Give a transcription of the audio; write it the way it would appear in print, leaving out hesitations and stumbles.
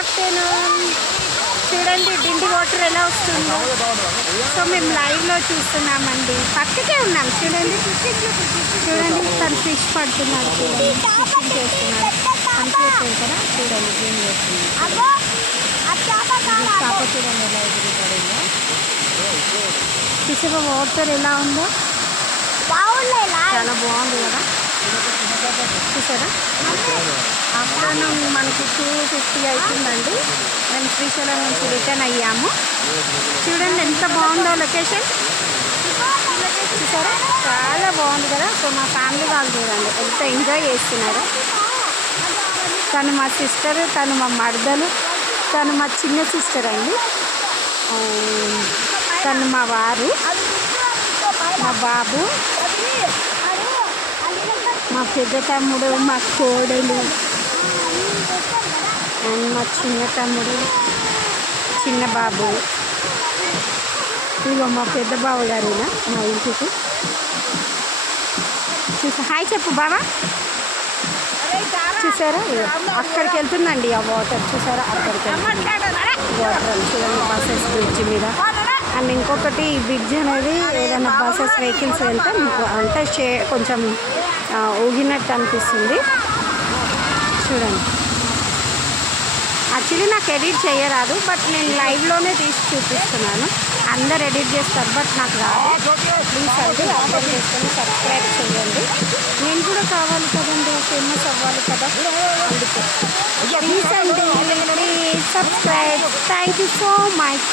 Afternoon. చూడండి డిండి water ఎలా వస్తుందో. సో మేము లైవ్లో చూస్తున్నామండి. పక్కకే ఉన్నాం చూడండి. చూడండి తను ఫిష్ పడుతున్నాడు. చూడండి ఫిషింగ్ చేస్తున్నాడు. కనిపించలేదు కదా. చూడండి ఏం చేస్తున్నాడు. చేప చూడండి ఎలా ఎదురుపడిందో. చూసావా వాటర్ ఎలా ఉందో. చాలా బాగుంది కదా. చూసారా ఆఫ్టర్నూన్ మనకి 2:50 అవుతుందండి. మేము శ్రీశైలం నుంచి రిటర్న్ అయ్యాము. చూడండి ఎంత బాగుందో లొకేషన్. చూసారా చాలా బాగుంది కదా. సో మా ఫ్యామిలీ వాళ్ళు చూడండి ఎంత ఎంజాయ్ చేస్తున్నారు. తను మా సిస్టర్, తను మా మరదలు, తను మా చిన్న సిస్టర్ అండి, తను మా వారు, మా బాబు, మా పెద్ద తమ్ముడు, మా కోడలు అండ్ మా చిన్న తమ్ముడు, చిన్న బాబు. ఇదిగో మా పెద్ద బాబు గారినా మా ఇంటికి. చూసా హాయ్ చెప్పు బాబా. చూసారా అక్కడికి వెళ్తుందండి ఆ వాటర్. చూసారా అక్కడికి వాటర్ చూడండి బస్సెస్ బ్రిడ్జ్ మీద. అండ్ ఇంకొకటి ఈ బ్రిడ్జ్ అనేది ఏదైనా బస్సెస్ వెహికల్స్ వెళ్తే మీకు అంటే కొంచెం ఊగినట్టు అనిపిస్తుంది. చూడండి యాక్చువల్లీ నాకు ఎడిట్ చేయరాదు, బట్ నేను లైవ్లోనే తీసి చూపిస్తున్నాను. అందరు ఎడిట్ చేస్తారు బట్ నాకు రాదు. ప్లీజ్ అయితే అర్థం చేసుకొని సబ్స్క్రైబ్ చేయండి. నేను కూడా కావాలి కదండి, ఫేమస్ అవ్వాలి కదా. అందుకే ప్లీజ్ అండి, please subscribe. Thank you so much.